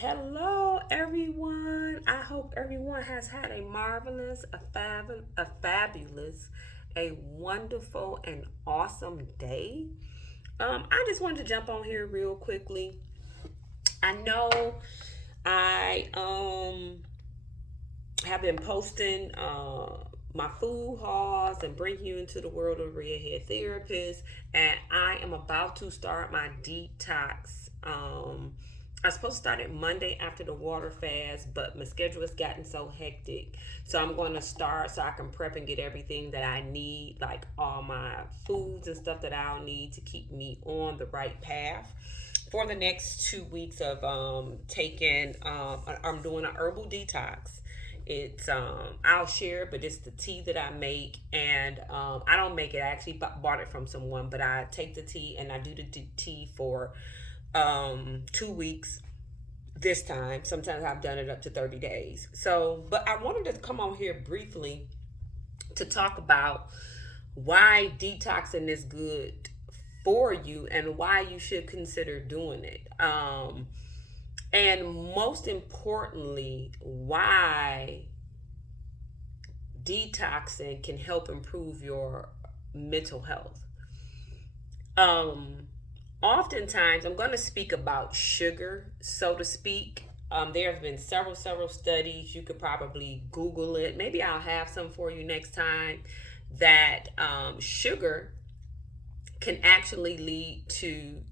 Hello, everyone. I hope everyone has had a marvelous, a fabulous, a wonderful, and awesome day. I just wanted to jump on here real quickly. I know I have been posting my food hauls and bringing you into the world of Redhead Therapist, and I am about to start my detox. I was supposed to start it Monday after the water fast, but my schedule has gotten so hectic. So I'm going to start so I can prep and get everything that I need, like all my foods and stuff that I'll need to keep me on the right path for the next 2 weeks of taking. I'm doing an herbal detox. It's I'll share, but it's the tea that I make, and I don't make it. I actually bought it from someone, but I take the tea and I do the tea for 2 weeks this time. Sometimes I've done it up to 30 days. So, but I wanted to come on here briefly to talk about why detoxing is good for you and why you should consider doing it. And most importantly, why detoxing can help improve your mental health. Um, Oftentimes, I'm going to speak about sugar, so to speak. There have been several studies. You could probably Google it. Maybe I'll have some for you next time. That sugar can actually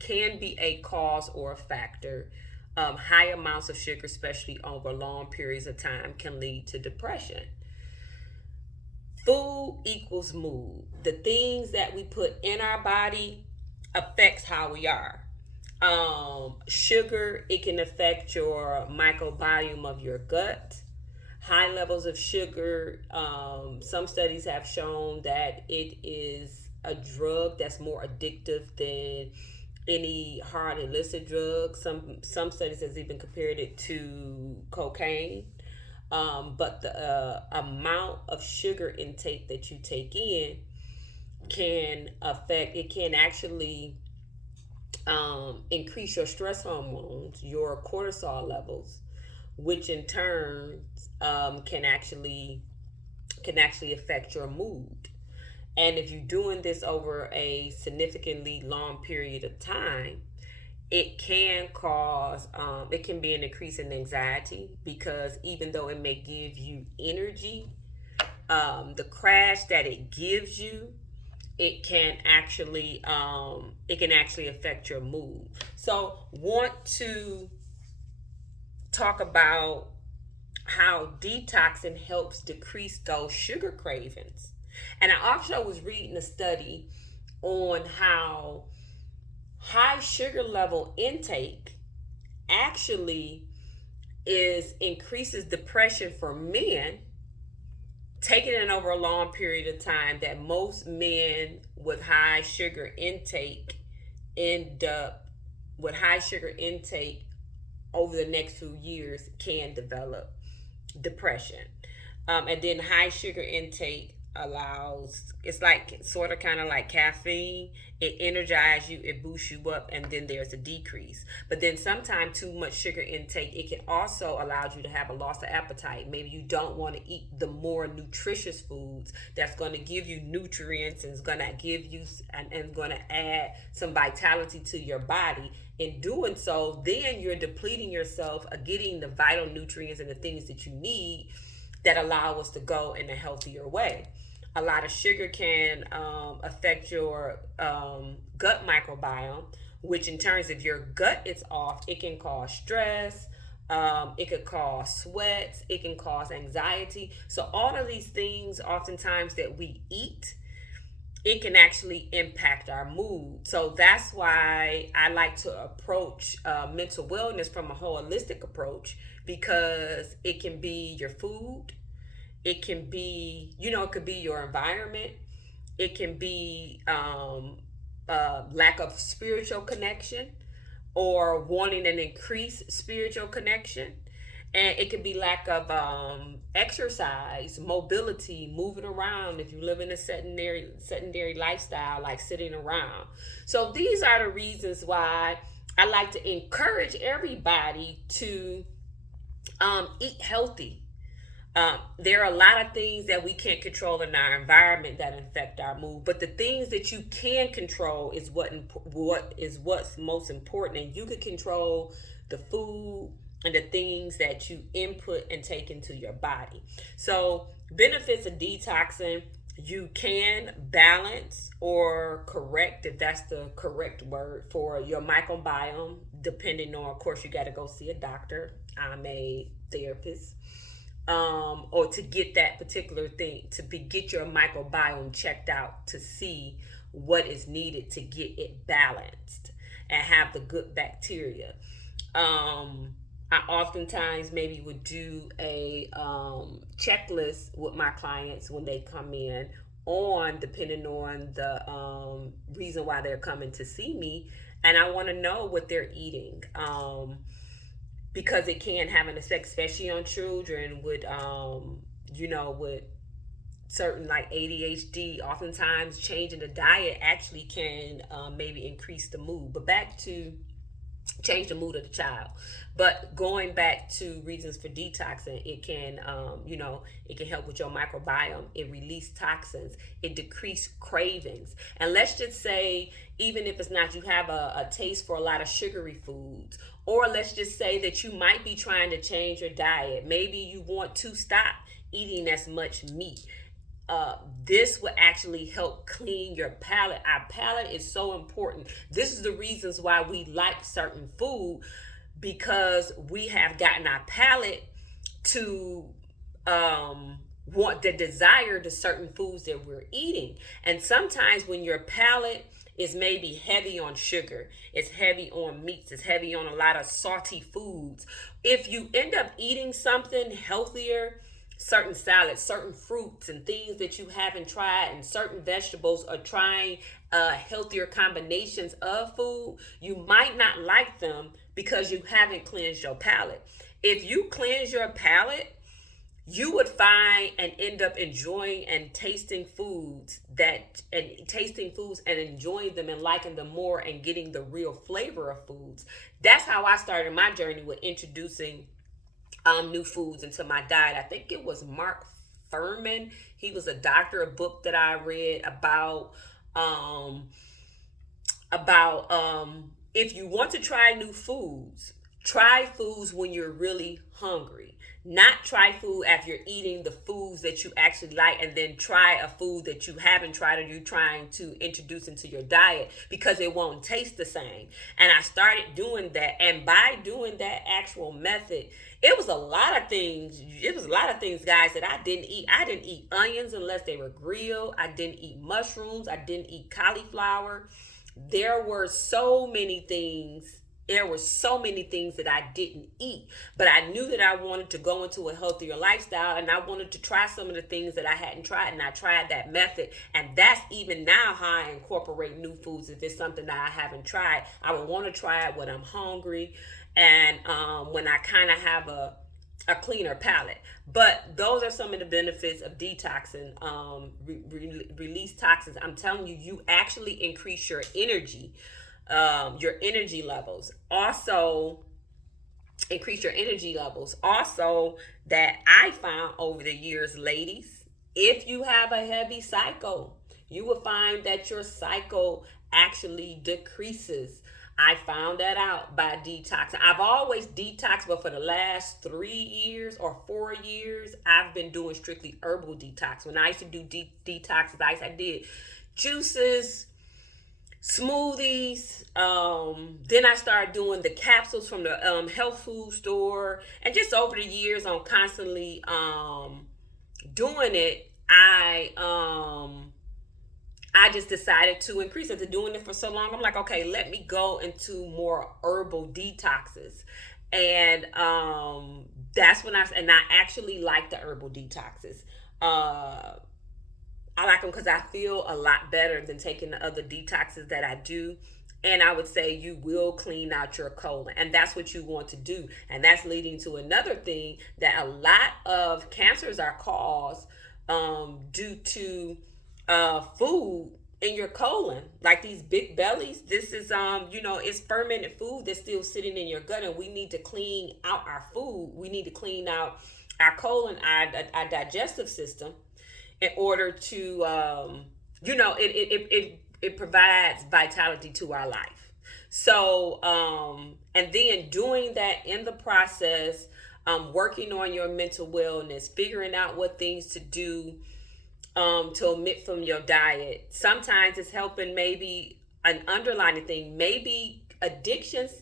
can be a cause or a factor. High amounts of sugar, especially over long periods of time, can lead to depression. Food equals mood. The things that we put in our body affects how we are. Sugar, it can affect your microbiome of your gut. High levels of sugar, some studies have shown that it is a drug that's more addictive than any hard illicit drug. Some studies has even compared it to cocaine. But the amount of sugar intake that you take in can affect. It can actually increase your stress hormones, your cortisol levels, which in turn can actually affect your mood. And if you're doing this over a significantly long period of time, it can be an increase in anxiety, because even though it may give you energy, the crash that it gives you, it can actually affect your mood. So want to talk about how detoxing helps decrease those sugar cravings. And I also was reading a study on how high sugar level intake actually is increases depression for men, taking it over a long period of time, that most men with high sugar intake end up with high sugar intake over the next few years can develop depression. And then high sugar intake allows, it's like sort of kind of like caffeine. It energizes you, it boosts you up, and then there's a decrease. But then sometimes too much sugar intake, it can also allow you to have a loss of appetite. Maybe you don't want to eat the more nutritious foods that's going to give you nutrients and is going to give you and going to add some vitality to your body. In doing so, then you're depleting yourself of getting the vital nutrients and the things that you need that allow us to go in a healthier way. A lot of sugar can affect your gut microbiome, which in terms of your gut is off, it can cause stress. It could cause sweats. It can cause anxiety. So all of these things, oftentimes that we eat, it can actually impact our mood. So that's why I like to approach mental wellness from a holistic approach, because it can be your food, it can be, it could be your environment, it can be lack of spiritual connection or wanting an increased spiritual connection. And it could be lack of exercise, mobility, moving around if you live in a sedentary lifestyle, like sitting around. So these are the reasons why I like to encourage everybody to eat healthy. There are a lot of things that we can't control in our environment that affect our mood, but the things that you can control is what's most important, and you can control the food and the things that you input and take into your body. So, benefits of detoxing: you can balance or correct, if that's the correct word, for your microbiome, depending on, of course, you got to go see a doctor. I'm a therapist, or to get that particular thing, to get your microbiome checked out to see what is needed to get it balanced and have the good bacteria. I oftentimes maybe would do a checklist with my clients when they come in, on depending on the reason why they're coming to see me, and I want to know what they're eating. Because it can have an effect, especially on children with, with certain like ADHD. Oftentimes, changing the diet actually can maybe increase the mood. But back to change the mood of the child. But going back to reasons for detoxing, it can, it can help with your microbiome. It release toxins. It decrease cravings. And let's just say, even if it's not, you have a taste for a lot of sugary foods, or let's just say that you might be trying to change your diet. Maybe you want to stop eating as much meat. This will actually help clean your palate. Our palate is so important. This is the reasons why we like certain food, because we have gotten our palate to want the desire to certain foods that we're eating. And sometimes when your palate is maybe heavy on sugar, it's heavy on meats, it's heavy on a lot of salty foods, if you end up eating something healthier, certain salads, certain fruits, and things that you haven't tried, and certain vegetables, or trying healthier combinations of food, you might not like them because you haven't cleansed your palate. If you cleanse your palate, you would find and end up enjoying and tasting foods and enjoying them and liking them more and getting the real flavor of foods. That's how I started my journey with introducing new foods into my diet. I think it was Mark Furman. He was a doctor. A book that I read about if you want to try new foods, try foods when you're really hungry. Not try food after you're eating the foods that you actually like, and then try a food that you haven't tried or you're trying to introduce into your diet, because it won't taste the same. And I started doing that, and by doing that actual method, it was a lot of things. It was a lot of things, guys, that I didn't eat. I didn't eat onions unless they were grilled. I didn't eat mushrooms. I didn't eat cauliflower. There were so many things there were so many things that I didn't eat, but I knew that I wanted to go into a healthier lifestyle, and I wanted to try some of the things that I hadn't tried, and I tried that method. And that's even now how I incorporate new foods. If it's something that I haven't tried, I would want to try it when I'm hungry, and when I kind of have a cleaner palate. But those are some of the benefits of detoxing. Release toxins. I'm telling you, you actually increase your energy levels. Also, increase your energy levels. Also, that I found over the years, ladies, if you have a heavy cycle, you will find that your cycle actually decreases. I found that out by detoxing. I've always detoxed, but for the last 3 years or 4 years, I've been doing strictly herbal detox. When I used to do detoxes, I did juices, smoothies. Then I started doing the capsules from the health food store, and just over the years, on constantly doing it, I just decided to increase it. To doing it for so long, I'm like, okay, let me go into more herbal detoxes, and that's when I actually like the herbal detoxes. I like them because I feel a lot better than taking the other detoxes that I do. And I would say you will clean out your colon. And that's what you want to do. And that's leading to another thing, that a lot of cancers are caused due to food in your colon, like these big bellies. This is it's fermented food that's still sitting in your gut, and we need to clean out our food. We need to clean out our colon, our digestive system, in order to it provides vitality to our life. So and then doing that in the process, working on your mental wellness, figuring out what things to do to omit from your diet. Sometimes it's helping maybe an underlying thing. Maybe addictions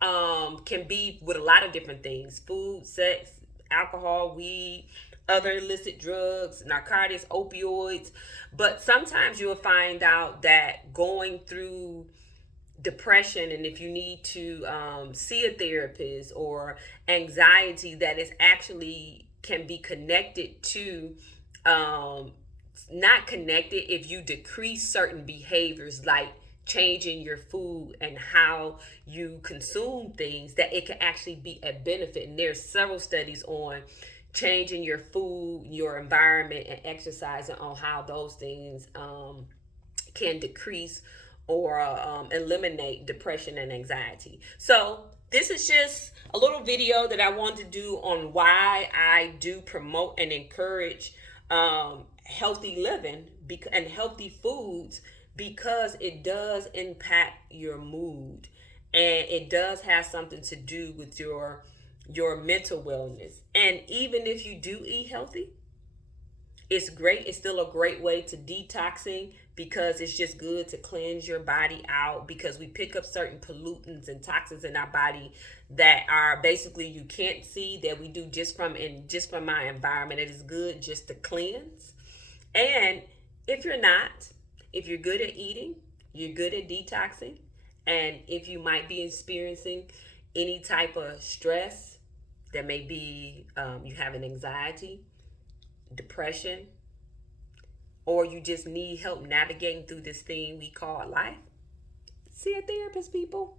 can be with a lot of different things: food, sex, alcohol, weed, other illicit drugs, narcotics, opioids. But sometimes you'll find out that going through depression, and if you need to see a therapist, or anxiety, that is actually can be connected to not connected if you decrease certain behaviors, like changing your food and how you consume things, that it can actually be a benefit. And there's several studies on changing your food, your environment, and exercising, on how those things can decrease or eliminate depression and anxiety. So this is just a little video that I wanted to do on why I do promote and encourage healthy living and healthy foods, because it does impact your mood, and it does have something to do with your mental wellness. And even if you do eat healthy, it's great. It's still a great way to detoxing, because it's just good to cleanse your body out, because we pick up certain pollutants and toxins in our body that are basically you can't see, that we do just from our environment. It is good just to cleanse. And if you're good at eating, you're good at detoxing, and if you might be experiencing any type of stress, that may be you have an anxiety, depression, or you just need help navigating through this thing we call life, see a therapist, people.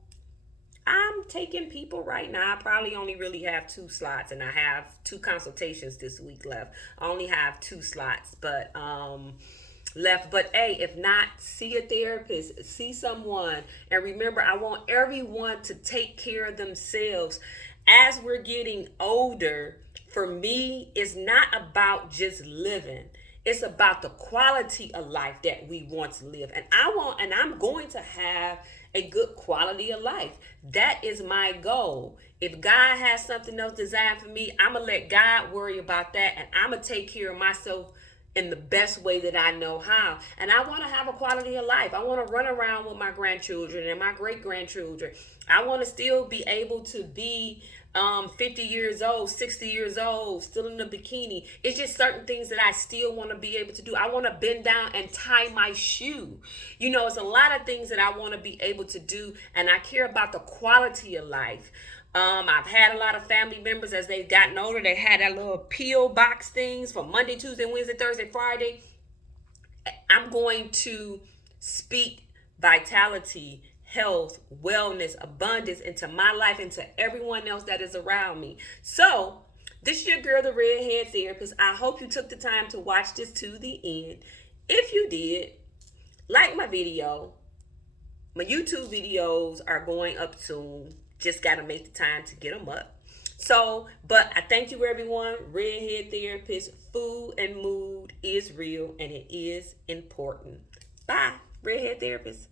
I'm taking people right now. I probably only really have 2 slots, and I have 2 consultations this week left. I only have 2 slots, but left. But hey, if not, see a therapist, see someone. And remember, I want everyone to take care of themselves. As we're getting older, for me, it's not about just living. It's about the quality of life that we want to live. And I'm going to have a good quality of life. That is my goal. If God has something else designed for me, I'm going to let God worry about that. And I'm going to take care of myself in the best way that I know how. And I want to have a quality of life. I want to run around with my grandchildren and my great grandchildren. I want to still be able to be 50 years old, 60 years old, still in the bikini. It's just certain things that I still want to be able to do. I want to bend down and tie my shoe. It's a lot of things that I want to be able to do, and I care about the quality of life. I've had a lot of family members, as they've gotten older, they had that little P.O. box things for Monday, Tuesday, Wednesday, Thursday, Friday. I'm going to speak vitality, health, wellness, abundance into my life and to everyone else that is around me. So this is your girl, the Redhead Therapist. I hope you took the time to watch this to the end. If you did, like my video. My YouTube videos are going up soon. Just got to make the time to get them up. So, but I thank you, everyone. Redhead Therapist, food and mood is real, and it is important. Bye, Redhead Therapist.